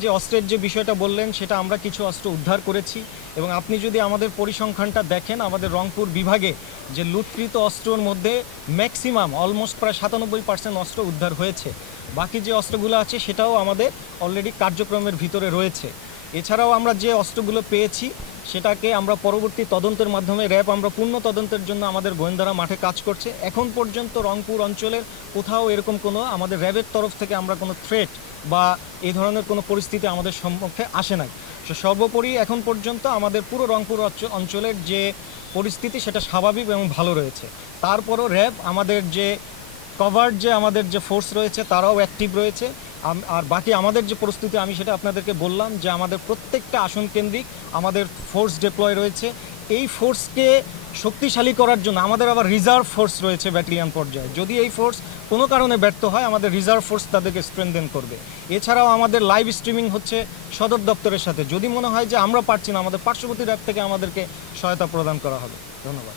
যে অস্ত্রের যে বিষয়টা বললেন সেটা আমরা কিছু অস্ত্র উদ্ধার করেছি এবং আপনি যদি আমাদের পরিসংখ্যানটা দেখেন আমাদের রংপুর বিভাগে যে লুটকৃত অস্ত্রর মধ্যে ম্যাক্সিমাম অলমোস্ট প্রায় 97% অস্ত্র উদ্ধার হয়েছে। বাকি যে অস্ত্রগুলো আছে সেটাও আমাদের অলরেডি কার্যক্রমের ভিতরে রয়েছে। এছাড়াও আমরা যে অস্ত্রগুলো পেয়েছি সেটাকে আমরা পরবর্তী তদন্তের মাধ্যমে র্যাব আমরা পূর্ণ তদন্তের জন্য আমাদের গোয়েন্দারা মাঠে কাজ করছে। এখন পর্যন্ত রংপুর অঞ্চলের কোথাও এরকম কোনো আমাদের র্যাবের তরফ থেকে আমরা কোনো থ্রেট বা এই ধরনের কোনো পরিস্থিতি আমাদের সম্মুখে আসে নাই। সর্বোপরি এখন পর্যন্ত আমাদের পুরো রংপুর অঞ্চলের যে পরিস্থিতি সেটা স্বাভাবিক এবং ভালো রয়েছে। তারপরও র্যাব আমাদের যে কভার্ড যে আমাদের যে ফোর্স রয়েছে তারাও অ্যাক্টিভ রয়েছে। আর বাকি আমাদের যে প্রস্তুতি আমি সেটা আপনাদেরকে বললাম যে আমাদের প্রত্যেকটা আসন কেন্দ্রিক আমাদের ফোর্স ডিপ্লয় রয়েছে। এই ফোর্সকে শক্তিশালী করার জন্য আমাদের আবার রিজার্ভ ফোর্স রয়েছে ব্যাটালিয়ন পর্যায়ে। যদি এই ফোর্স কোনো কারণে ব্যর্থ হয় আমাদের রিজার্ভ ফোর্স তাদেরকে স্ট্রেনথেন করবে। এছাড়াও আমাদের লাইভ স্ট্রিমিং হচ্ছে সদর দপ্তরের সাথে। যদি মনে হয় যে আমরা পারছি না আমাদের পার্শ্ববর্তী র্যাব থেকে আমাদেরকে সহায়তা প্রদান করা হবে। ধন্যবাদ।